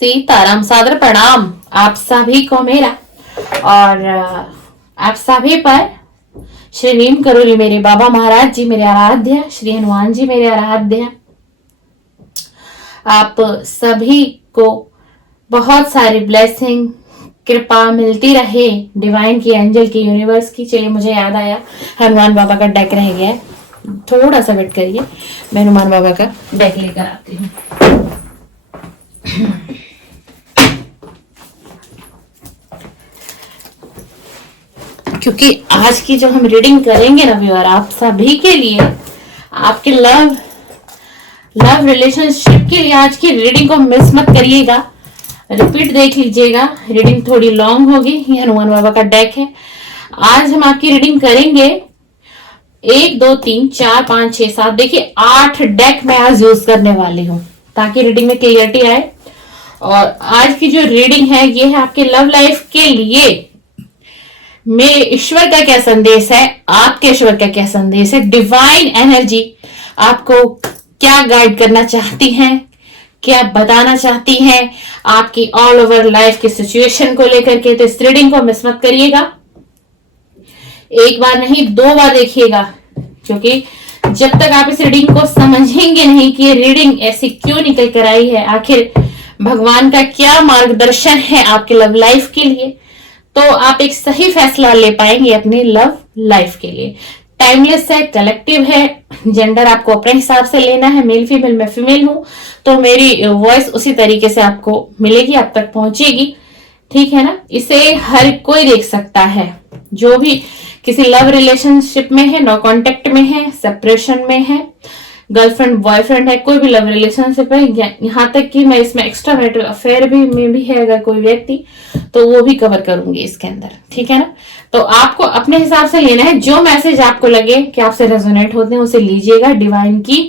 सीताराम, सादर प्रणाम आप सभी को मेरा। और आप सभी पर श्री नीम करोली मेरे बाबा महाराज जी मेरे आराध्य, श्री हनुमान जी मेरे आराध्य। आप सभी को बहुत सारी ब्लेसिंग कृपा मिलती रहे, डिवाइन की, एंजल की, यूनिवर्स की। चलिए, मुझे याद आया हनुमान बाबा का डेक रह गया है, थोड़ा सा वेट करिए, मैं हनुमान बाबा का डेक लेकर आती हूँ। क्योंकि आज की जो हम रीडिंग करेंगे ना व्यूअर, आप सभी के लिए, आपके लव रिलेशनशिप के लिए आज की रीडिंग को मिस मत करिएगा, रिपीट देख लीजिएगा। रीडिंग थोड़ी लॉन्ग होगी, ये हनुमान बाबा का डेक है। आज हम आपकी रीडिंग करेंगे 1 2 3 4 5 6 7, देखिए 8 डेक मैं आज यूज करने वाली हूँ ताकि रीडिंग में क्लियरिटी आए। और आज की जो रीडिंग है ये है आपके लव लाइफ के लिए। मेरे ईश्वर का क्या संदेश है, आपके ईश्वर का क्या संदेश है, डिवाइन एनर्जी आपको क्या गाइड करना चाहती हैं, क्या बताना चाहती हैं आपकी ऑल ओवर लाइफ की सिचुएशन को लेकर के। तो इस रीडिंग को मिस मत करिएगा, एक बार नहीं 2 बार देखिएगा, क्योंकि जब तक आप इस रीडिंग को समझेंगे नहीं कि ये रीडिंग ऐसी क्यों निकल कर आई है, आखिर भगवान का क्या मार्गदर्शन है आपके लव लाइफ के लिए, तो आप एक सही फैसला ले पाएंगे अपने लव लाइफ के लिए। टाइमलेस है, कलेक्टिव है, जेंडर आपको अपने हिसाब से लेना है, मेल फीमेल, मैं फीमेल हूं तो मेरी वॉइस उसी तरीके से आपको मिलेगी, आप तक पहुंचेगी, ठीक है ना। इसे हर कोई देख सकता है, जो भी किसी लव रिलेशनशिप में है, नो कांटेक्ट में है, सेपरेशन में है, गर्लफ्रेंड बॉयफ्रेंड है, कोई भी लव रिलेशनशिप है, यहाँ तक कि मैं इसमें एक्स्ट्रा मैरिटल अफेयर में भी है अगर कोई व्यक्ति, तो वो भी कवर करूंगी इसके अंदर, ठीक है ना। तो आपको अपने हिसाब से लेना है, जो मैसेज आपको लगे कि आपसे रेजोनेट होते हैं उसे लीजिएगा, डिवाइन की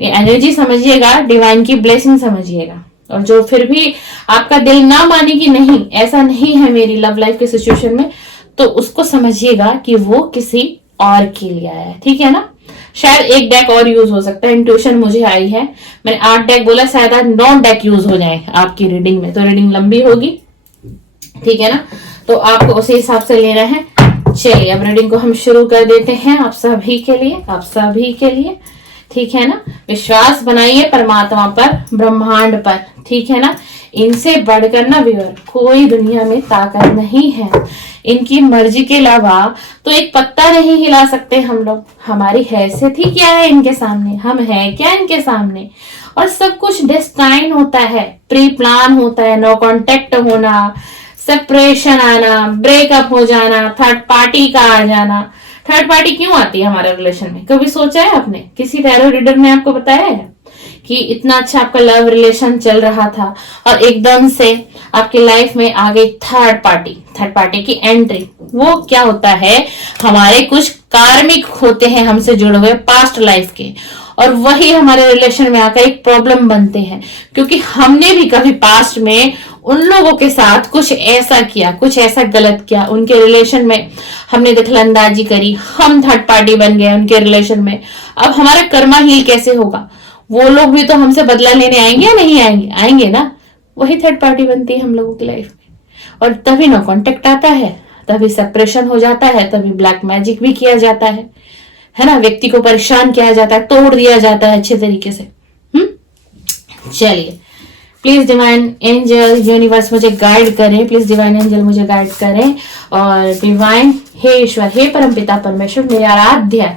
एनर्जी समझिएगा, डिवाइन की ब्लेसिंग समझिएगा। और जो फिर भी आपका दिल ना माने कि नहीं ऐसा नहीं है मेरी लव लाइफ की सिचुएशन में, तो उसको समझिएगा कि वो किसी और के लिए आया है, ठीक है ना। शायद एक डेक और यूज हो सकता है, इंट्यूशन मुझे आई है, मैंने 8 डेक बोला, शायद आज 9 डेक यूज हो जाए आपकी रीडिंग में, तो रीडिंग लंबी होगी, ठीक है ना। तो आपको उसी हिसाब से लेना है। चलिए अब रीडिंग को हम शुरू कर देते हैं आप सभी के लिए, आप सभी के लिए, ठीक है ना। विश्वास बनाइए परमात्मा पर, ब्रह्मांड पर, ठीक है ना। इनसे बढ़कर ना व्यूअर कोई दुनिया में ताकत नहीं है, इनकी मर्जी के अलावा तो एक पत्ता नहीं हिला सकते हम लोग। हमारी हैसियत ही क्या है इनके सामने, हम हैं क्या इनके सामने। और सब कुछ डिस्टाइन होता है, प्री प्लान होता है, नो कांटेक्ट होना, सेपरेशन आना, ब्रेकअप हो जाना, थर्ड पार्टी का आ जाना। थर्ड पार्टी क्यों आती है हमारे रिलेशन में, कभी सोचा है आपने? किसी टैरो रीडर ने आपको बताया है कि इतना अच्छा आपका लव रिलेशन चल रहा था और एकदम से आपकी लाइफ में आ गई थर्ड पार्टी की एंट्री। वो क्या होता है, हमारे कुछ कार्मिक होते हैं हमसे जुड़े हुए पास्ट लाइफ के, और वही हमारे रिलेशन में आकर एक प्रॉब्लम बनते हैं, क्योंकि हमने भी कभी पास्ट में उन लोगों के साथ कुछ ऐसा किया, कुछ ऐसा गलत किया, उनके रिलेशन में हमने दखलंदाजी करी, हम थर्ड पार्टी बन गए उनके रिलेशन में। अब हमारा कर्मा हील कैसे होगा, वो लोग भी तो हमसे बदला लेने आएंगे या नहीं आएंगे? आएंगे ना, वही थर्ड पार्टी बनती है हम लोगों की लाइफ में। और तभी नो कांटेक्ट आता है, तभी सेपरेशन हो जाता है, तभी ब्लैक मैजिक भी किया जाता है ना, व्यक्ति को परेशान किया जाता है, तोड़ दिया जाता है अच्छे तरीके से। चलिए, प्लीज डिवाइन एंजल यूनिवर्स मुझे गाइड करें, प्लीज डिवाइन एंजल मुझे गाइड करें। और डिवाइन, हे ईश्वर, हे परमपिता परमेश्वर, मेरे आराध्य,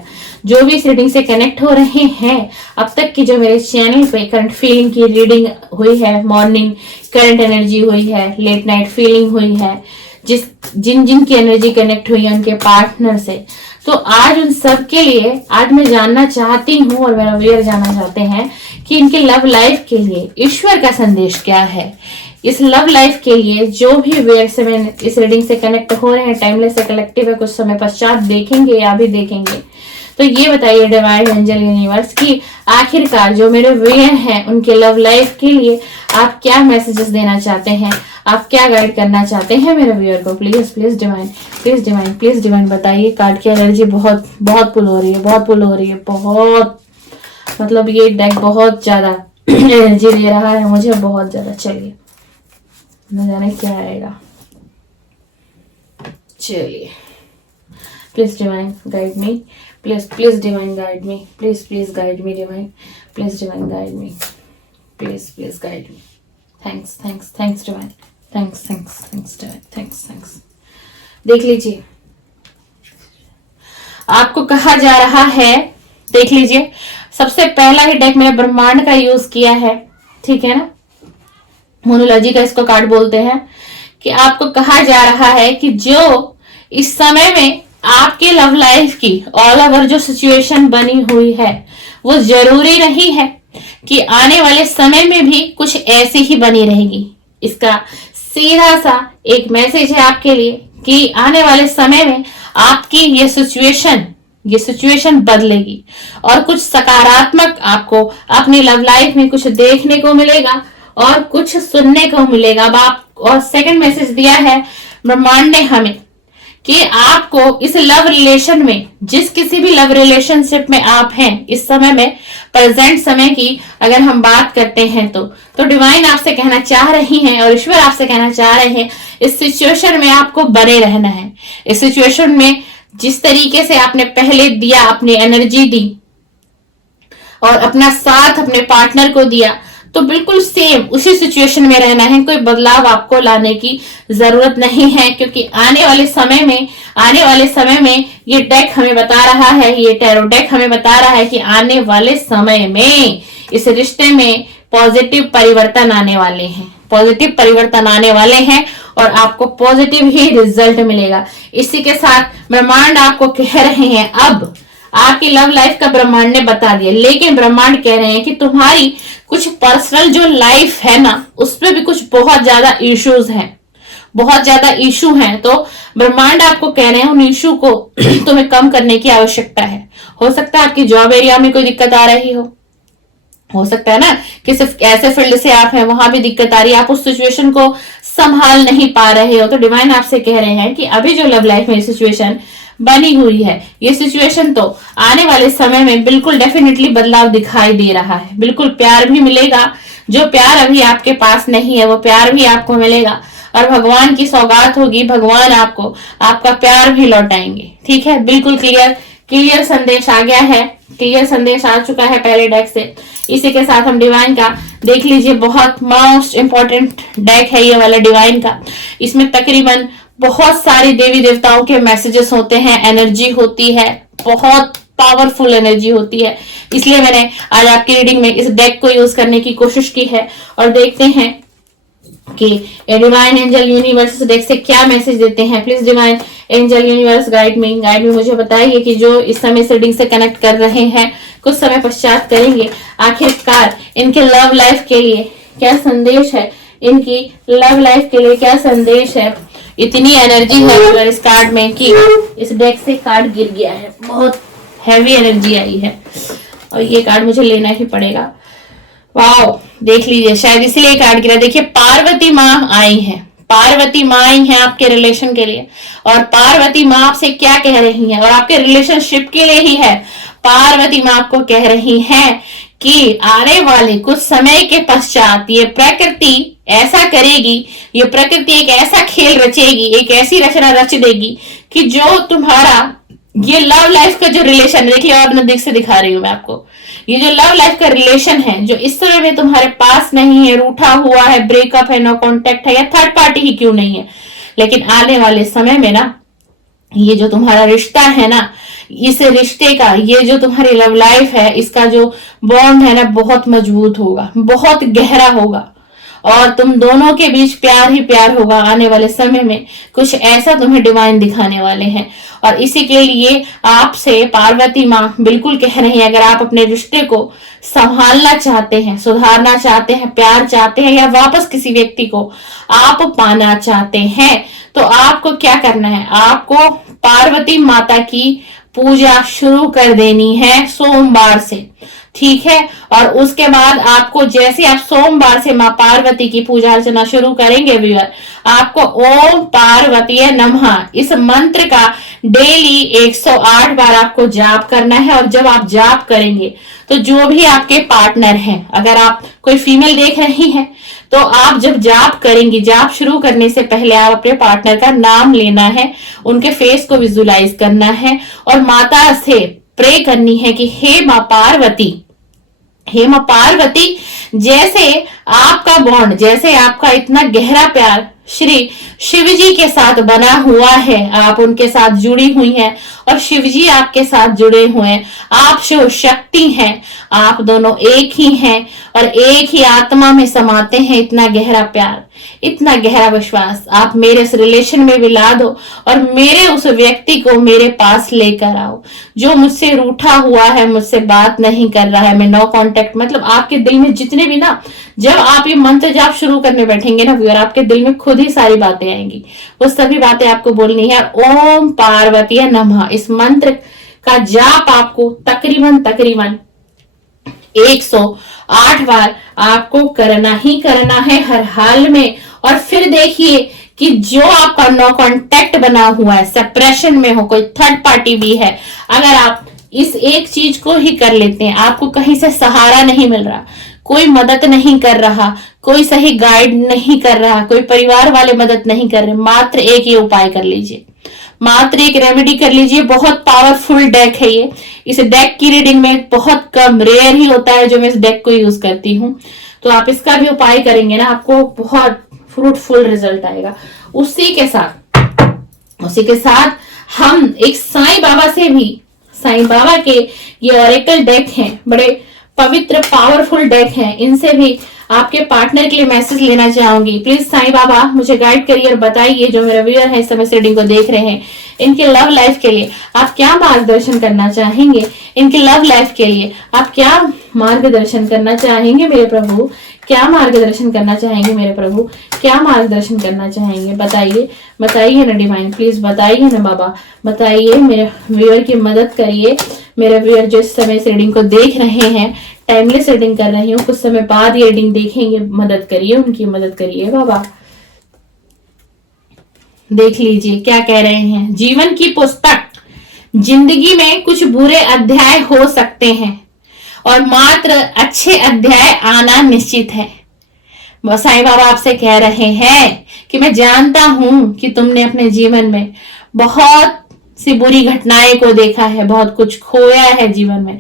जो भी इस रीडिंग से कनेक्ट हो रहे हैं, अब तक की जो मेरे चैनल पे करंट फीलिंग की रीडिंग हुई है, मॉर्निंग करंट एनर्जी हुई है, लेट नाइट फीलिंग हुई है, जिन की एनर्जी कनेक्ट हुई है उनके पार्टनर से, तो आज उन सब के लिए आज मैं जानना चाहती हूँ और मेरा व्यूअर जानना चाहते हैं कि इनके लव लाइफ के लिए ईश्वर का संदेश क्या है। इस लव लाइफ के लिए जो भी व्यूअर से मैं इस रीडिंग से कनेक्ट हो रहे हैं, टाइमलेस से कलेक्टिव है, कुछ समय पश्चात देखेंगे या भी देखेंगे, तो ये बताइए डिवाइन एंजल यूनिवर्स की आखिरकार जो मेरे व्यूअर हैं उनके लव लाइफ के लिए आप क्या मैसेजेस देना चाहते हैं, आप क्या गाइड करना चाहते हैं मेरे व्यूअर को। Please please divine, please divine, please divine बताइए। कार्ड की एनर्जी बहुत बहुत पुल हो रही है, बहुत पुल हो रही है, बहुत, मतलब ये डेक बहुत ज्यादा एनर्जी दे रहा है मुझे, बहुत ज्यादा। चलिए न जाने क्या आएगा। चलिए, please divine guide me, please divine guide me, please guide me divine, please divine guide me, please guide me. Thanks divine, thanks divine, thanks. देख लीजिए, आपको कहा जा रहा है, देख लीजिए, सबसे पहला ही डेक मैंने ब्रह्मांड का यूज किया है, ठीक है ना, मोनोलॉजी का इसको कार्ड बोलते हैं, कि आपको कहा जा रहा है कि जो इस समय में आपके लव लाइफ की ऑल ओवर जो सिचुएशन बनी हुई है, वो जरूरी नहीं है कि आने वाले समय में भी कुछ ऐसी ही बनी रहेगी। इसका सीधा सा एक मैसेज है आपके लिए कि आने वाले समय में आपकी ये सिचुएशन बदलेगी और कुछ सकारात्मक आपको अपनी लव लाइफ में कुछ देखने को मिलेगा और कुछ सुनने को मिलेगा। अब आप और सेकंड मैसेज दिया है ब्रह्मांड ने हमें कि आपको इस लव रिलेशन में, जिस किसी भी लव रिलेशनशिप में आप हैं इस समय में, प्रेजेंट समय की अगर हम बात करते हैं तो डिवाइन आपसे कहना चाह रही हैं और ईश्वर आपसे कहना चाह रहे हैं, इस सिचुएशन में आपको बने रहना है। इस सिचुएशन में जिस तरीके से आपने पहले दिया, अपनी एनर्जी दी और अपना साथ अपने पार्टनर को दिया, तो बिल्कुल सेम उसी सिचुएशन में रहना है। कोई बदलाव आपको लाने की जरूरत नहीं है, क्योंकि आने वाले समय में ये डेक हमें बता रहा है, ये टैरो डेक हमें बता रहा है कि आने वाले समय में इस रिश्ते में पॉजिटिव परिवर्तन आने वाले हैं और आपको पॉजिटिव ही रिजल्ट मिलेगा। इसी के साथ ब्रह्मांड आपको कह रहे हैं, अब आपकी लव लाइफ का ब्रह्मांड ने बता दिया, लेकिन ब्रह्मांड कह रहे हैं कि तुम्हारी कुछ पर्सनल जो लाइफ है ना, उसमें भी कुछ बहुत ज्यादा इशू हैं। तो ब्रह्मांड आपको कह रहे हैं उन इशू को तुम्हें कम करने की आवश्यकता है। हो सकता है आपकी जॉब एरिया में कोई दिक्कत आ रही हो सकता है ना कि सिर्फ ऐसे फील्ड से आप हैं वहां भी दिक्कत आ रही है, आप उस सिचुएशन को संभाल नहीं पा रहे हो। तो डिवाइन आपसे कह रहे हैं कि अभी जो लव लाइफ में सिचुएशन बनी हुई है, ये सिचुएशन तो आने वाले समय में बिल्कुल डेफिनेटली बदलाव दिखाई दे रहा है। बिल्कुल प्यार भी मिलेगा, जो प्यार अभी आपके पास नहीं है वो प्यार भी आपको मिलेगा और भगवान की सौगात होगी, भगवान आपको आपका प्यार भी लौटाएंगे। ठीक है, बिल्कुल क्लियर संदेश आ गया है, क्लियर संदेश आ चुका है पहले डेक से। इसी के साथ हम डिवाइन का देख लीजिए, बहुत मोस्ट इंपॉर्टेंट डेक है ये वाला डिवाइन का। इसमें तकरीबन बहुत सारी देवी देवताओं के मैसेजेस होते हैं, एनर्जी होती है, बहुत पावरफुल एनर्जी होती है। इसलिए मैंने आज आपकी रीडिंग में इस डेक को यूज करने की कोशिश की है और देखते हैं कि डिवाइन एंजल यूनिवर्स डेक से क्या मैसेज देते हैं। Please divine angel universe guide me, मुझे बताइए कि जो इस समय से रीडिंग से कनेक्ट कर रहे हैं, कुछ समय पश्चात करेंगे, आखिरकार इनके लव लाइफ के लिए क्या संदेश है, इनकी लव लाइफ के लिए क्या संदेश है। इतनी एनर्जी है इस कार्ड में कि इस डेक से कार्ड गिर गया है, बहुत हैवी एनर्जी आई है और ये कार्ड मुझे लेना ही पड़ेगा। वाओ, देख लीजिए, शायद इसलिए कार्ड गिरा। देखिए, पार्वती माँ आई है, पार्वती माँ आई है आपके रिलेशन के लिए और पार्वती माँ आपसे क्या कह रही है और आपके रिलेशनशिप के लिए ही है। पार्वती माँ आपको कह रही है कि आने वाले कुछ समय के पश्चात ये प्रकृति ऐसा करेगी, ये प्रकृति एक ऐसा खेल रचेगी, एक ऐसी रचना रच देगी कि जो तुम्हारा ये लव लाइफ का जो रिलेशन, देखिए और नजदीक से दिखा रही हूं मैं आपको, ये जो लव लाइफ का रिलेशन है जो इस समय में तुम्हारे पास नहीं है, रूठा हुआ है, ब्रेकअप है, नो कांटेक्ट है या थर्ड पार्टी ही क्यों नहीं है, लेकिन आने वाले समय में ना ये जो तुम्हारा रिश्ता है ना, इस रिश्ते का, ये जो तुम्हारी लव लाइफ है, इसका जो बॉन्ड है ना बहुत मजबूत होगा, बहुत गहरा होगा और तुम दोनों के बीच प्यार ही प्यार होगा। आने वाले समय में कुछ ऐसा तुम्हें डिवाइन दिखाने वाले हैं और इसी के लिए आपसे पार्वती माँ बिल्कुल कह रही है, अगर आप अपने रिश्ते को संभालना चाहते हैं, सुधारना चाहते हैं, प्यार चाहते हैं या वापस किसी व्यक्ति को आप पाना चाहते हैं, तो आपको क्या करना है, आपको पार्वती माता की पूजा शुरू कर देनी है सोमवार से। ठीक है, और उसके बाद आपको जैसे आप सोमवार से माँ पार्वती की पूजा अर्चना शुरू करेंगे व्यूअर, आपको ओम पार्वतीय नमः इस मंत्र का डेली 108 बार आपको जाप करना है। और जब आप जाप करेंगे तो जो भी आपके पार्टनर हैं, अगर आप कोई फीमेल देख रही हैं तो आप जब जाप करेंगी, जाप शुरू करने से पहले आप अपने पार्टनर का नाम लेना है, उनके फेस को विजुलाइज करना है और माता से प्रे करनी है कि हे माँ पार्वती, हे माँ पार्वती, जैसे आपका बॉन्ड, जैसे आपका इतना गहरा प्यार श्री शिव जी के साथ बना हुआ है, आप उनके साथ जुड़ी हुई हैं और शिव जी आपके साथ जुड़े हुए हैं, आप शिव शक्ति हैं, आप दोनों एक ही हैं और एक ही आत्मा में समाते हैं। इतना गहरा प्यार, इतना गहरा विश्वास आप मेरे इस रिलेशन में मिला दो और मेरे उस व्यक्ति को मेरे पास लेकर आओ जो मुझसे रूठा हुआ है, मुझसे बात नहीं कर रहा है, मैं नो कांटेक्ट। मतलब आपके दिल में जितने भी ना, जब आप ये मंत्र जाप शुरू करने बैठेंगे ना व्यूअर, आपके दिल में खुद ही सारी बातें आएंगी, वो सभी बातें आपको बोलनी है। ओम पार्वती नमः, इस मंत्र का जाप आपको तकरीबन 108 बार आपको करना ही करना है हर हाल में। और फिर देखिए कि जो आपका नो कांटेक्ट बना हुआ है, सेपरेशन में हो, कोई थर्ड पार्टी भी है, अगर आप इस एक चीज को ही कर लेते हैं, आपको कहीं से सहारा नहीं मिल रहा, कोई मदद नहीं कर रहा, कोई सही गाइड नहीं कर रहा, कोई परिवार वाले मदद नहीं कर रहे, मात्र एक ये उपाय कर लीजिए, मात्र एक रेमेडी कर लीजिए। बहुत पावरफुल डेक है ये। इस डेक की रीडिंग में बहुत कम, रेयर ही होता है जो मैं इस डेक को यूज करती हूँ। तो आप इसका भी उपाय करेंगे ना, आपको बहुत फ्रूटफुल रिजल्ट आएगा। उसी के साथ हम एक साईं बाबा से भी, साईं बाबा के ये ऑरेकल डेक हैं, बड़े पवित्र पावरफुल डेक हैं, इनसे भी आपके पार्टनर के लिए मैसेज लेना चाहूंगी। प्लीज साईं बाबा मुझे गाइड करिए और बताइए, जो मेरे व्यूअर है इस समय इस रीडिंग को देख रहे हैं, इनके लव लाइफ के लिए आप क्या मार्गदर्शन करना चाहेंगे, इनके लव लाइफ के लिए आप क्या मार्गदर्शन करना चाहेंगे मेरे प्रभु, क्या मार्गदर्शन करना चाहेंगे मेरे प्रभु, क्या मार्गदर्शन करना चाहेंगे, बताइए, बताइए ना डिवाइन, प्लीज बताइए ना बाबा, बताइए, मेरे व्यूअर की मदद करिए। मेरे व्यूअर जो इस समय इस रीडिंग को देख रहे हैं, टाइमलेस रीडिंग कर रही हूँ, कुछ समय बाद ये रीडिंग देखेंगे, मदद करिए, उनकी मदद करिए बाबा। देख लीजिए क्या कह रहे हैं। जीवन की पुस्तक, जिंदगी में कुछ बुरे अध्याय हो सकते हैं और मात्र अच्छे अध्याय आना निश्चित है। साईं बाबा आपसे कह रहे हैं कि मैं जानता हूं कि तुमने अपने जीवन में बहुत सी बुरी घटनाएं को देखा है, बहुत कुछ खोया है जीवन में,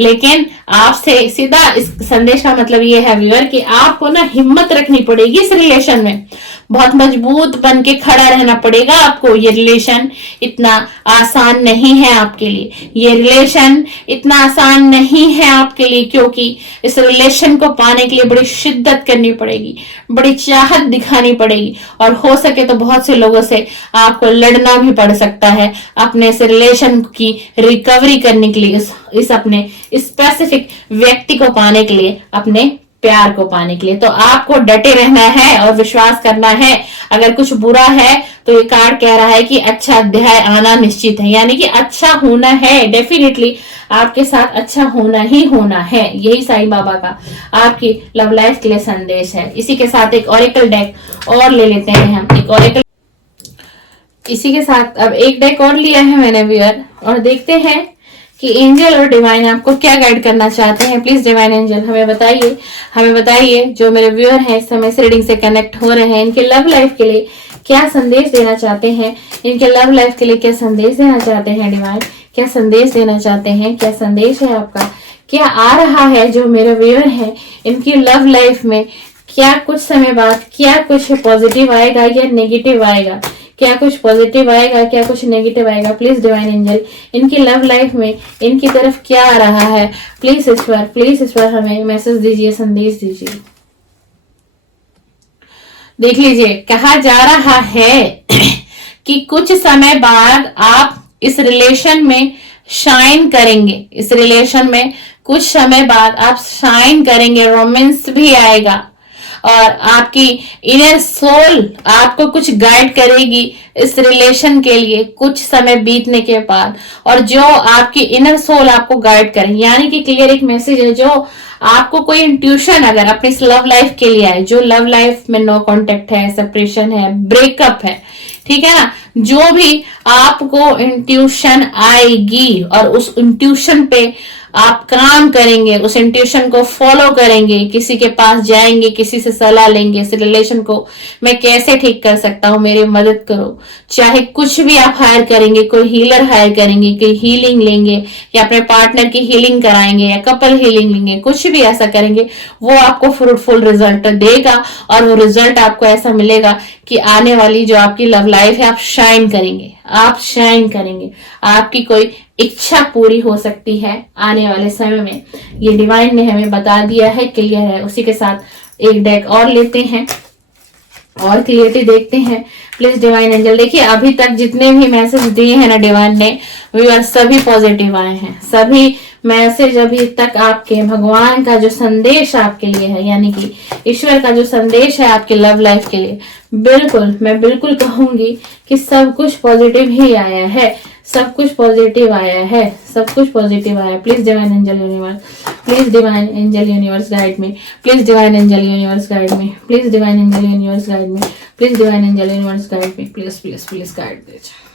लेकिन आपसे सीधा इस संदेश का मतलब ये है व्यूअर कि आपको ना हिम्मत रखनी पड़ेगी इस रिलेशन में, बहुत मजबूत बन के खड़ा रहना पड़ेगा आपको। ये रिलेशन इतना आसान नहीं है आपके लिए, ये रिलेशन इतना आसान नहीं है आपके लिए, क्योंकि इस रिलेशन को पाने के लिए बड़ी शिद्दत करनी पड़ेगी, बड़ी चाहत दिखानी पड़ेगी और हो सके तो बहुत से लोगों से आपको लड़ना भी पड़ सकता है अपने इस रिलेशन की रिकवरी करने के लिए, इस अपने स्पेसिफिक व्यक्ति को पाने के लिए, अपने प्यार को पाने के लिए। तो आपको डटे रहना है और विश्वास करना है। अगर कुछ बुरा है तो ये कार्ड कह रहा है कि अच्छा अध्याय आना निश्चित है, यानी कि अच्छा होना है, डेफिनेटली आपके साथ अच्छा होना ही होना है। यही साईं बाबा का आपकी लव लाइफ के लिए संदेश है। इसी के साथ एक ऑरेकल डेक और ले लेते हैं हम, एक ऑरेकल, इसी के साथ अब एक डेक और लिया है मैंने व्यूअर, और देखते हैं कि एंजल और डिवाइन आपको क्या गाइड करना चाहते हैं। प्लीज डिवाइन एंजल हमें बताइए, हमें बताइए, जो मेरे व्यूअर हैं इस समय से रीडिंग से कनेक्ट हो रहे हैं, इनके लव लाइफ के लिए क्या संदेश देना चाहते हैं, इनके लव लाइफ के लिए क्या संदेश देना चाहते हैं डिवाइन, क्या संदेश देना चाहते हैं, क्या संदेश है आपका, क्या आ रहा है जो मेरे व्यूअर हैं इनकी लव लाइफ में, क्या कुछ समय बाद क्या कुछ पॉजिटिव आएगा या नेगेटिव आएगा, क्या कुछ पॉजिटिव आएगा, क्या कुछ नेगेटिव आएगा। प्लीज डिवाइन एंजल इनकी लव लाइफ में इनकी तरफ क्या आ रहा है, प्लीज ईश्वर हमें मैसेज दीजिए, संदेश दीजिए। देख लीजिए, कहा जा रहा है कि कुछ समय बाद आप इस रिलेशन में शाइन करेंगे, इस रिलेशन में कुछ समय बाद आप शाइन करेंगे, रोमांस भी आएगा और आपकी इनर सोल आपको कुछ गाइड करेगी इस रिलेशन के लिए कुछ समय बीतने के बाद, और जो आपकी इनर सोल आपको गाइड करे, यानी कि क्लियर एक मैसेज है, जो आपको कोई इंट्यूशन अगर अपने इस लव लाइफ के लिए है, जो लव लाइफ में नो कांटेक्ट है, सेपरेशन है, ब्रेकअप है, ठीक है ना, जो भी आपको इंट्यूशन आएगी और उस इंट्यूशन पे आप काम करेंगे, उस इंट्यूशन को फॉलो करेंगे, किसी के पास जाएंगे, किसी से सलाह लेंगे, इस रिलेशन को मैं कैसे ठीक कर सकता हूँ, मेरी मदद करो, चाहे कुछ भी आप हायर करेंगे, कोई हीलर हायर करेंगे, कोई हीलिंग लेंगे या अपने पार्टनर की हीलिंग कराएंगे या कपल हीलिंग लेंगे, कुछ भी ऐसा करेंगे, वो आपको फ्रूटफुल रिजल्ट देगा और वो रिजल्ट आपको ऐसा मिलेगा कि आने वाली जो आपकी लव लाइफ है, आप शाइन करेंगे, आप शाइन करेंगे, आपकी कोई इच्छा पूरी हो सकती है आने वाले समय में। ये डिवाइन ने हमें बता दिया है, क्लियर है। उसी के साथ एक डेक और लेते हैं और क्लियरिटी देखते हैं। प्लीज डिवाइन एंजल, देखिए अभी तक जितने भी मैसेज दिए हैं ना डिवाइन ने, व्यूअर सभी पॉजिटिव आए हैं, सभी मैसेज अभी तक आपके भगवान का जो संदेश आपके लिए है, यानी कि ईश्वर का जो संदेश है आपके लव लाइफ के लिए, बिल्कुल मैं बिल्कुल कहूंगी कि सब कुछ पॉजिटिव ही आया है, सब कुछ पॉजिटिव आया है, सब कुछ पॉजिटिव आया है। Please divine angel universe, please divine angel universe guide me, please divine angel universe guide me, please divine angel universe guide me, please divine angel universe guide me, please please please guide दीजिए।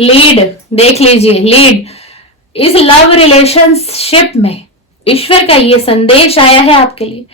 Lead देख लीजिए, lead इस love relationship में ईश्वर का ये संदेश आया है आपके लिए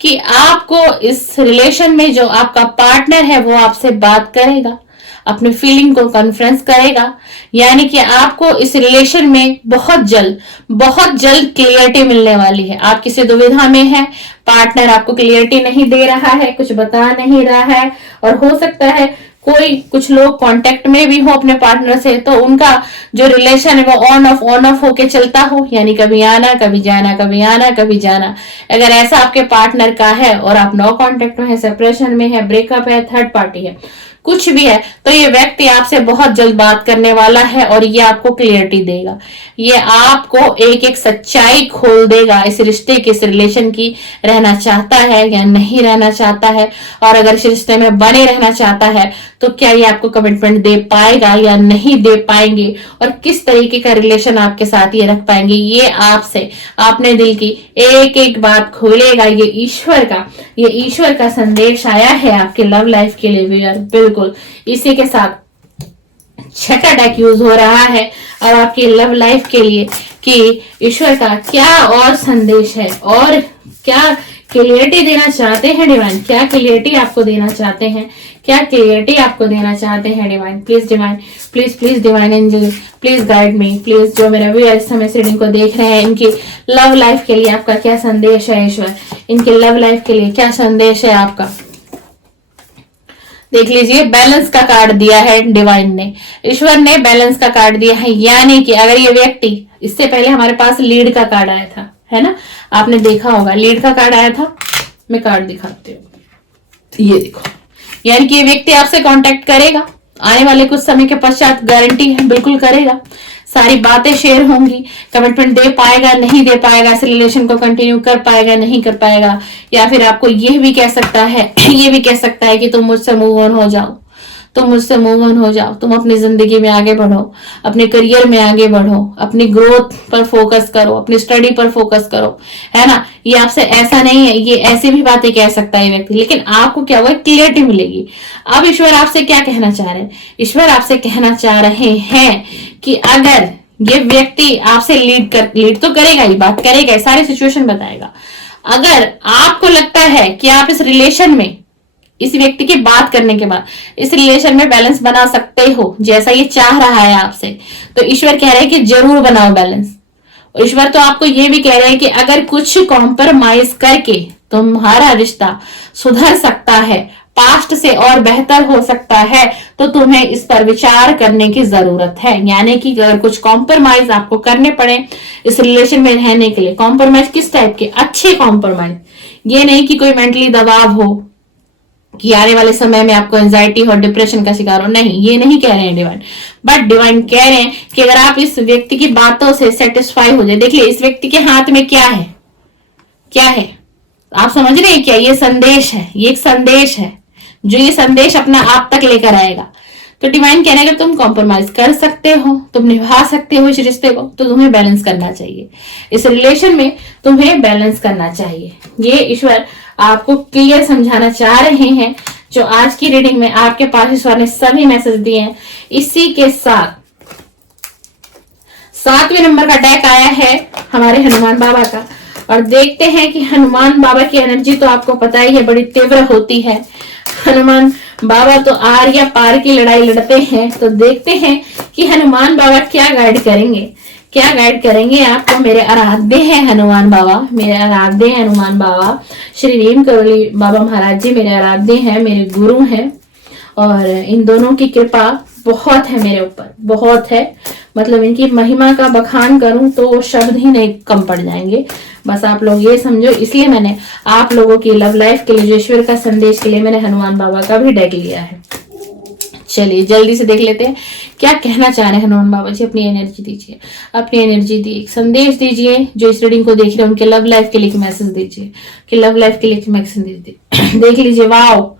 कि आपको इस रिलेशन में जो आपका पार्टनर है वो आपसे बात करेगा, अपने फीलिंग को कॉन्फ्रेंस करेगा, यानी कि आपको इस रिलेशन में बहुत जल्द क्लियरिटी मिलने वाली है। आप किसी दुविधा में हैं, पार्टनर आपको क्लियरिटी नहीं दे रहा है, कुछ बता नहीं रहा है, और हो सकता है कुछ लोग कांटेक्ट में भी हो अपने पार्टनर से, तो उनका जो रिलेशन है वो ऑन ऑफ होके चलता हो, यानी कभी आना कभी जाना, कभी आना कभी जाना। अगर ऐसा आपके पार्टनर का है और आप नो कांटेक्ट में है, सेपरेशन में है, ब्रेकअप है, थर्ड पार्टी है, कुछ भी है, तो ये व्यक्ति आपसे बहुत जल्द बात करने वाला है और ये आपको क्लियरिटी देगा, ये आपको एक एक सच्चाई खोल देगा इस रिश्ते की, इस रिलेशन की, रहना चाहता है या नहीं रहना चाहता है, और अगर इस रिश्ते में बने रहना चाहता है तो क्या ये आपको कमिटमेंट दे पाएगा या नहीं दे पाएंगे, और किस तरीके का रिलेशन आपके साथ ये रख पाएंगे, ये आपसे अपने दिल की एक एक बात खोलेगा। ये ईश्वर का संदेश आया है आपके लव लाइफ के लिए व्यूअर। बिल्कुल इसी के साथ छठा डेक यूज हो रहा है और आपकी लव लाइफ के लिए कि ईश्वर का क्या और संदेश है और क्या क्लियरिटी देना चाहते हैं डिवाइन, क्या क्लियरिटी आपको देना चाहते हैं, क्या क्लियरिटी आपको देना चाहते हैं divine. Please divine, please divine angel, please guide me, please जो मेरे व्यूअर इस समय रीडिंग को देख रहे हैं, इनकी लव लाइफ के लिए आपका क्या संदेश है ईश्वर, इनकी लव लाइफ के लिए क्या संदेश है आपका। देख लीजिए, बैलेंस का कार्ड दिया है डिवाइन ने, ईश्वर ने बैलेंस का कार्ड दिया है, यानी कि अगर ये व्यक्ति, इससे पहले हमारे पास लीड का कार्ड आया था, है ना, आपने देखा होगा लीड का कार्ड आया था, मैं कार्ड दिखाती हूँ, ये देखो, यानी कि ये व्यक्ति आपसे कांटेक्ट करेगा आने वाले कुछ समय के पश्चात, गारंटी है बिल्कुल करेगा, सारी बातें शेयर होंगी, कमिटमेंट दे पाएगा नहीं दे पाएगा, इस रिलेशन को कंटिन्यू कर पाएगा नहीं कर पाएगा, या फिर आपको ये भी कह सकता है कि तुम मुझसे मूव ऑन हो जाओ, तुम अपनी जिंदगी में आगे बढ़ो, अपने करियर में आगे बढ़ो, अपनी ग्रोथ पर फोकस करो, अपनी स्टडी पर फोकस करो, है ना। ये आपसे ऐसा नहीं है, ये ऐसी भी बातें कह सकता है व्यक्ति, लेकिन आपको क्या हुआ, क्लियरिटी मिलेगी। अब ईश्वर आपसे क्या कहना चाह रहे हैं, ईश्वर आपसे कहना चाह रहे हैं कि अगर ये व्यक्ति आपसे लीड तो करेगा ही, बात करेगा, सारी सिचुएशन बताएगा। अगर आपको लगता है कि आप इस रिलेशन में, इस व्यक्ति की बात करने के बाद इस रिलेशन में बैलेंस बना सकते हो, जैसा ये चाह रहा है आपसे, तो ईश्वर कह रहे हैं कि जरूर बनाओ बैलेंस। ईश्वर तो आपको ये भी कह रहे हैं कि अगर कुछ कॉम्प्रोमाइज करके तुम्हारा रिश्ता सुधर सकता है, पास्ट से और बेहतर हो सकता है, तो तुम्हें इस पर विचार करने की जरूरत है। यानी कि अगर कुछ कॉम्प्रोमाइज आपको करने पड़े इस रिलेशन में रहने के लिए, कॉम्प्रोमाइज किस टाइप के, अच्छे कॉम्प्रोमाइज, ये नहीं कि कोई मेंटली दबाव हो कि आने वाले समय में आपको एंजाइटी और डिप्रेशन का शिकार हो, नहीं, ये नहीं कह रहे हैं डिवाइन, बट डिवाइन कह रहे हैं कि अगर आप इस व्यक्ति की बातों से सेटिस्फाई हो जाए। देखिए इस व्यक्ति के हाथ में क्या है, आप समझ रहे हैं क्या, ये संदेश है, ये एक संदेश है, जो ये संदेश अपना आप तक लेकर आएगा। तो डिवाइन कह रहे हैं कि तुम कॉम्प्रोमाइज कर सकते हो, तुम निभा सकते हो इस रिश्ते को, तो तुम्हें बैलेंस करना चाहिए, इस रिलेशन में तुम्हें बैलेंस करना चाहिए। ये ईश्वर आपको क्लियर समझाना चाह रहे हैं। जो आज की रीडिंग में आपके पास ईश्वर ने सभी मैसेज दिए हैं। इसी के साथ 7वें नंबर का डेक आया है हमारे हनुमान बाबा का, और देखते हैं कि हनुमान बाबा की एनर्जी तो आपको पता ही है बड़ी तीव्र होती है। हनुमान बाबा तो आर या पार की लड़ाई लड़ते हैं। तो देखते हैं कि हनुमान बाबा क्या गाइड करेंगे, क्या गाइड करेंगे आपको। मेरे आराध्य हैं हनुमान बाबा, मेरे आराध्य हैं हनुमान बाबा। श्री रीम करोली बाबा महाराज जी मेरे आराध्य हैं, मेरे गुरु हैं, और इन दोनों की कृपा बहुत है मेरे ऊपर, बहुत है। मतलब इनकी महिमा का बखान करूं तो शब्द ही नहीं कम पड़ जाएंगे। बस आप लोग ये समझो, इसलिए मैंने आप लोगों की लव लाइफ के लिए, जो ईश्वर का संदेश के लिए मैंने हनुमान बाबा का भी डेक लिया है। चलिए जल्दी से देख लेते हैं क्या कहना चाह रहे हैं हनुमान बाबा जी। अपनी एनर्जी दीजिए, अपनी एनर्जी दी, संदेश दीजिए जो इस रीडिंग को देख रहे हैं उनके लव लाइफ के लिए मैसेज दीजिए, कि लव लाइफ के लिए मैसेज दीजिए। देख लीजिए, वाओ,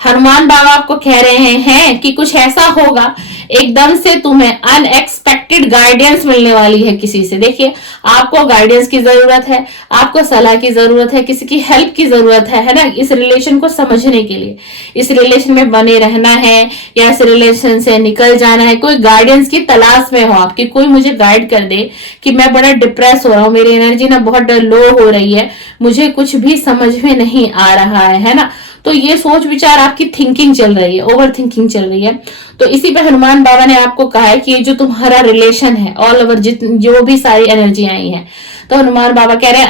हनुमान बाबा आपको कह रहे हैं कि कुछ ऐसा होगा, एकदम से तुम्हें अनएक्सपेक्टेड गाइडेंस मिलने वाली है किसी से। देखिए, आपको गाइडेंस की जरूरत है, आपको सलाह की जरूरत है, किसी की हेल्प की जरूरत है ना, इस रिलेशन को समझने के लिए। इस रिलेशन में बने रहना है या इस रिलेशन से निकल जाना है, कोई गाइडेंस की तलाश में हो आपकी, कोई मुझे गाइड कर दे कि मैं बड़ा डिप्रेस हो रहा हूँ, मेरी एनर्जी ना बहुत लो हो रही है, मुझे कुछ भी समझ में नहीं आ रहा है ना। तो ये सोच विचार आपकी थिंकिंग चल रही है, ओवर थिंकिंग चल रही है। तो इसी पे हनुमान बाबा ने आपको कहा है कि ये जो तुम्हारा रिलेशन है, ऑल ओवर जो भी सारी एनर्जी आई है, तो हनुमान बाबा कह रहे हैं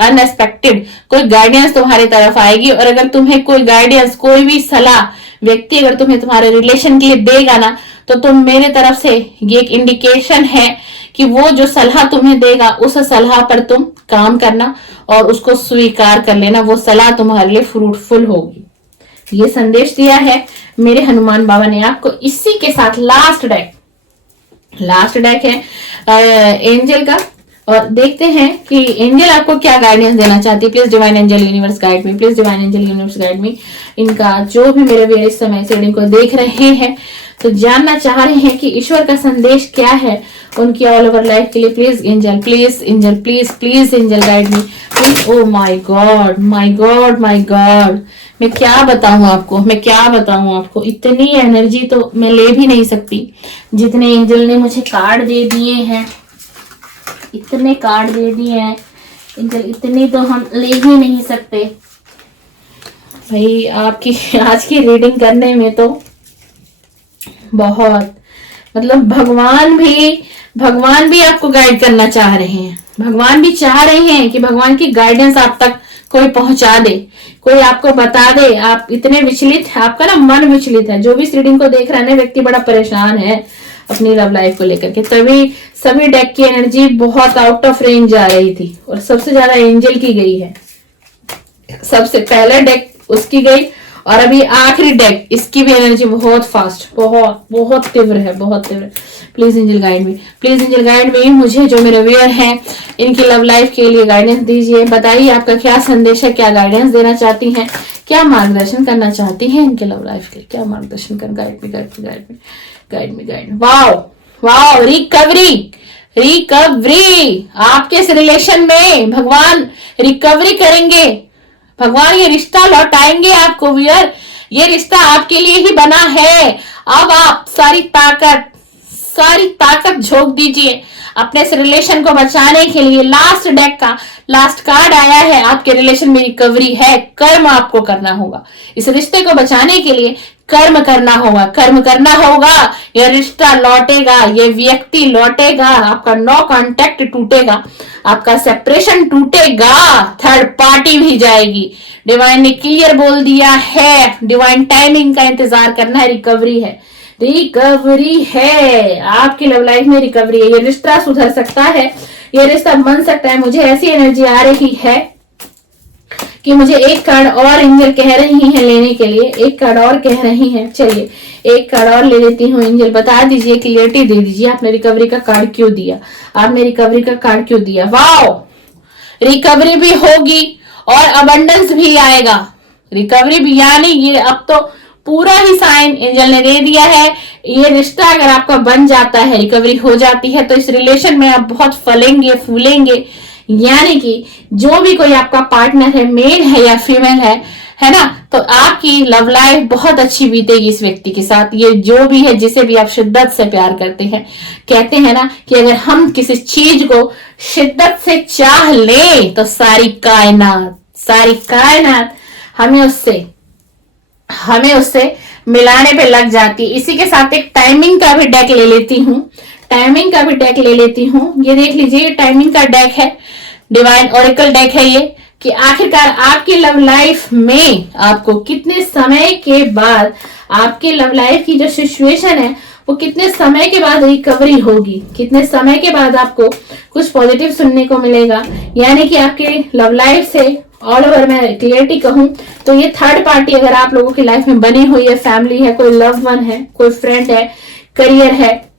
अनएक्सपेक्टेड कोई गाइडेंस तुम्हारी तरफ आएगी। और अगर तुम्हें कोई गाइडेंस, कोई भी सलाह व्यक्ति अगर तुम्हें तुम्हारे रिलेशन के लिए देगा ना, तो तुम मेरे तरफ से ये एक इंडिकेशन है कि वो जो सलाह तुम्हें देगा उस सलाह पर तुम काम करना और उसको स्वीकार कर लेना, वो सलाह तुम्हारे लिए फ्रूटफुल होगी। ये संदेश दिया है मेरे हनुमान बाबा ने आपको। इसी के साथ लास्ट डेक है एंजल का, और देखते हैं कि एंजल आपको क्या गाइडेंस देना चाहती है। Please divine angel universe guide me, please divine angel universe guide me. इनका जो भी मेरे व्यूअर इस समय रीडिंग को देख रहे हैं तो जानना चाह रहे हैं कि ईश्वर का संदेश क्या है उनकी ऑल ओवर लाइफ के लिए। Please angel, please angel, please angel guide me please. Oh my God, my God, my God, मैं क्या बताऊं आपको, मैं क्या बताऊं आपको। इतनी एनर्जी तो मैं ले भी नहीं सकती जितने एंजल ने मुझे कार्ड दे दिए हैं, इतने कार्ड दे दिए हैं एंजल, इतनी तो हम ले ही नहीं सकते भाई। आपकी आज की रीडिंग करने में तो बहुत, मतलब भगवान भी आपको गाइड करना चाह रहे हैं। भगवान भी चाह रहे हैं कि भगवान की गाइडेंस आप तक कोई पहुंचा दे, कोई आपको बता दे। आप इतने विचलित हैं, आपका ना मन विचलित है। जो भी इस रीडिंग को देख रहा है ना व्यक्ति बड़ा परेशान है अपनी लव लाइफ को लेकर के। तभी सभी डेक की एनर्जी बहुत आउट ऑफ रेंज जा रही थी और सबसे ज्यादा एंजल की गई है। सबसे पहले डेक उसकी गई और अभी आखिरी डेक इसकी भी एनर्जी बहुत फास्ट, बहुत तीव्र है, बहुत तीव्र। Please angel guide me, please angel guide me. मुझे जो मेरे व्यूअर हैं इनकी लव लाइफ के लिए गाइडेंस दीजिए। बताइए आपका क्या संदेश है, क्या गाइडेंस देना चाहती हैं, क्या मार्गदर्शन करना चाहती हैं इनके लव लाइफ के लिए, क्या मार्गदर्शन कर। Guide me, guide me, guide me, guide me, guide. Wow, recovery आपके इस रिलेशन में भगवान रिकवरी करेंगे। भगवान ये रिश्ता लौटाएंगे आपको व्यूअर। ये रिश्ता आपके लिए ही बना है। अब आप सारी ताकत झोंक दीजिए अपने इस रिलेशन को बचाने के लिए। लास्ट डेक का लास्ट कार्ड आया है, आपके रिलेशन में रिकवरी है। कर्म आपको करना होगा इस रिश्ते को बचाने के लिए, कर्म करना होगा। यह रिश्ता लौटेगा, यह व्यक्ति लौटेगा, आपका नो कांटेक्ट टूटेगा, आपका सेपरेशन टूटेगा, थर्ड पार्टी भी जाएगी। डिवाइन ने क्लियर बोल दिया है, डिवाइन टाइमिंग का इंतजार करना है। रिकवरी है आपकी लव लाइफ में, रिकवरी है। ये रिश्ता सुधर सकता है, ये रिश्ता बन सकता है। मुझे ऐसी एनर्जी आ रही है कि मुझे एक कार्ड और एंजल कह रही हैं लेने के लिए, एक कार्ड और कह रही हैं। चलिए एक कार्ड और ले लेती हूँ। एंजल बता दीजिए, क्लियरिटी दे दीजिए, आपने रिकवरी का कार्ड क्यों दिया, आपने रिकवरी का कार्ड क्यों दिया। वाओ, रिकवरी भी होगी और अबंडेंस भी आएगा। रिकवरी भी, यानी ये अब तो पूरा ही साइन एंजल ने दे दिया है। ये रिश्ता अगर आपका बन जाता है, रिकवरी हो जाती है, तो इस रिलेशन में आप बहुत फलेंगे फूलेंगे। यानी कि जो भी कोई आपका पार्टनर है, मेल है या फीमेल है ना, तो आपकी लव लाइफ बहुत अच्छी बीतेगी इस व्यक्ति के साथ। ये जो भी है, जिसे भी आप शिद्दत से प्यार करते हैं, कहते हैं ना कि अगर हम किसी चीज को शिद्दत से चाह लें तो सारी कायनात हमें उससे मिलाने पे लग जाती है। इसी के साथ एक टाइमिंग का भी डेक ले लेती हूँ। ये देख लीजिए, ये टाइमिंग का डेक है, डिवाइन ओरेकल डेक है ये, कि आखिरकार आपकी लव लाइफ में आपको कितने समय के बाद, आपके लव लाइफ की जो सिचुएशन है वो कितने समय के बाद रिकवरी होगी, कितने समय के बाद आपको कुछ पॉजिटिव सुनने को मिलेगा। यानी कि आपके लव लाइफ से ऑल ओवर मैं क्लियरिटी कहूं तो ये थर्ड पार्टी अगर आप लोगों की लाइफ में बनी हुई है, फैमिली है, कोई लव वन है, कोई फ्रेंड है, करियर है,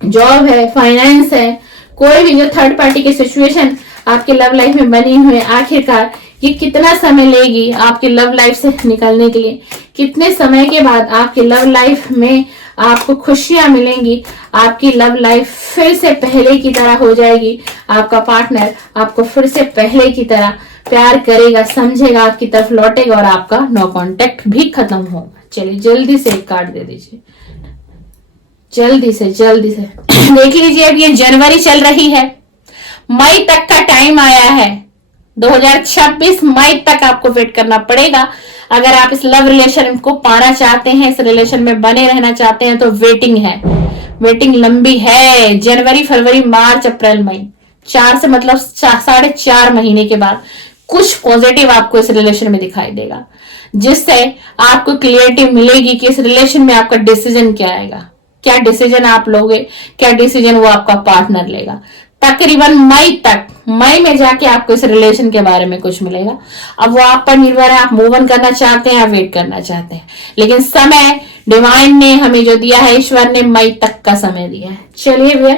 जॉब है, फाइनेंस है, कोई भी जो थर्ड पार्टी की सिचुएशन आपके लव लाइफ में बनी हुई है, आखिरकार ये कितना समय लेगी आपकी लव लाइफ से निकलने के लिए, कितने समय के बाद आपकी लव लाइफ में आपको खुशियां मिलेंगी, आपकी लव लाइफ फिर से पहले की तरह हो जाएगी, आपका पार्टनर आपको फिर से पहले की तरह प्यार करेगा, समझेगा, आपकी तरफ लौटेगा और आपका नो कांटेक्ट भी खत्म होगा। चलिए जल्दी से एक कार्ड दे दीजिए, जल्दी से देख लीजिए। अब ये जनवरी चल रही है, मई तक का टाइम आया है। 2026 मई तक आपको वेट करना पड़ेगा अगर आप इस लव रिलेशन को पाना चाहते हैं, इस रिलेशन में बने रहना चाहते हैं, तो वेटिंग लंबी है। जनवरी, फरवरी, मार्च, अप्रैल, मई, 4 से मतलब 4.5 महीने के बाद कुछ पॉजिटिव आपको इस रिलेशन में दिखाई देगा, जिससे आपको क्लियरिटी मिलेगी कि इस रिलेशन में आपका डिसीजन क्या आएगा, क्या डिसीजन आप लोगे, क्या डिसीजन वो आपका पार्टनर लेगा। तकरीबन मई में जाके आपको इस रिलेशन के बारे में कुछ मिलेगा। अब वो आप पर निर्भर है, आप मूव ऑन करना चाहते हैं या वेट करना चाहते हैं, लेकिन समय डिवाइन ने हमें जो दिया है, ईश्वर ने मई तक का समय दिया है। चलिए भैया,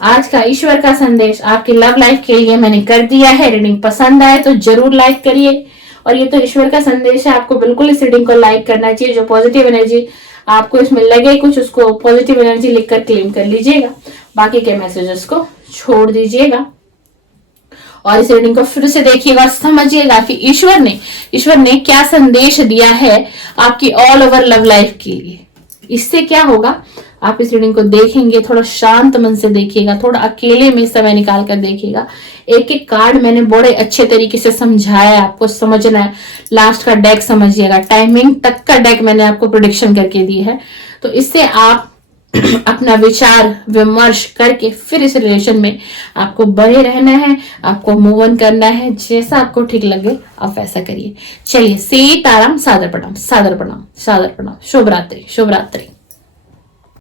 आज का ईश्वर का संदेश आपकी लव लाइफ के लिए मैंने कर दिया है। रीडिंग पसंद आए तो जरूर लाइक करिए, और ये तो ईश्वर का संदेश है, आपको बिल्कुल इस रीडिंग को लाइक करना चाहिए। जो पॉजिटिव एनर्जी आपको इसमें लगे कुछ, उसको पॉजिटिव एनर्जी लिखकर क्लेम कर लीजिएगा, बाकी के मैसेजेस को छोड़ दीजिएगा। और इस रीडिंग को फिर से देखिएगा, समझिएगा कि ईश्वर ने क्या संदेश दिया है आपकी ऑल ओवर लव लाइफ के लिए। इससे क्या होगा, आप इस रीडिंग को देखेंगे, थोड़ा शांत मन से देखिएगा, थोड़ा अकेले में समय निकाल कर देखिएगा। एक एक कार्ड मैंने बड़े अच्छे तरीके से समझाया है, आपको समझना है। लास्ट का डेक समझिएगा, टाइमिंग तक का डेक मैंने आपको प्रेडिक्शन करके दी है, तो इससे आप अपना विचार विमर्श करके फिर इस रिलेशन में आपको बने रहना है, आपको मूव ऑन करना है। जैसा आपको ठीक लगे आप वैसा करिए। चलिए, सीताराम, सादर प्रणाम, शुभ रात्रि।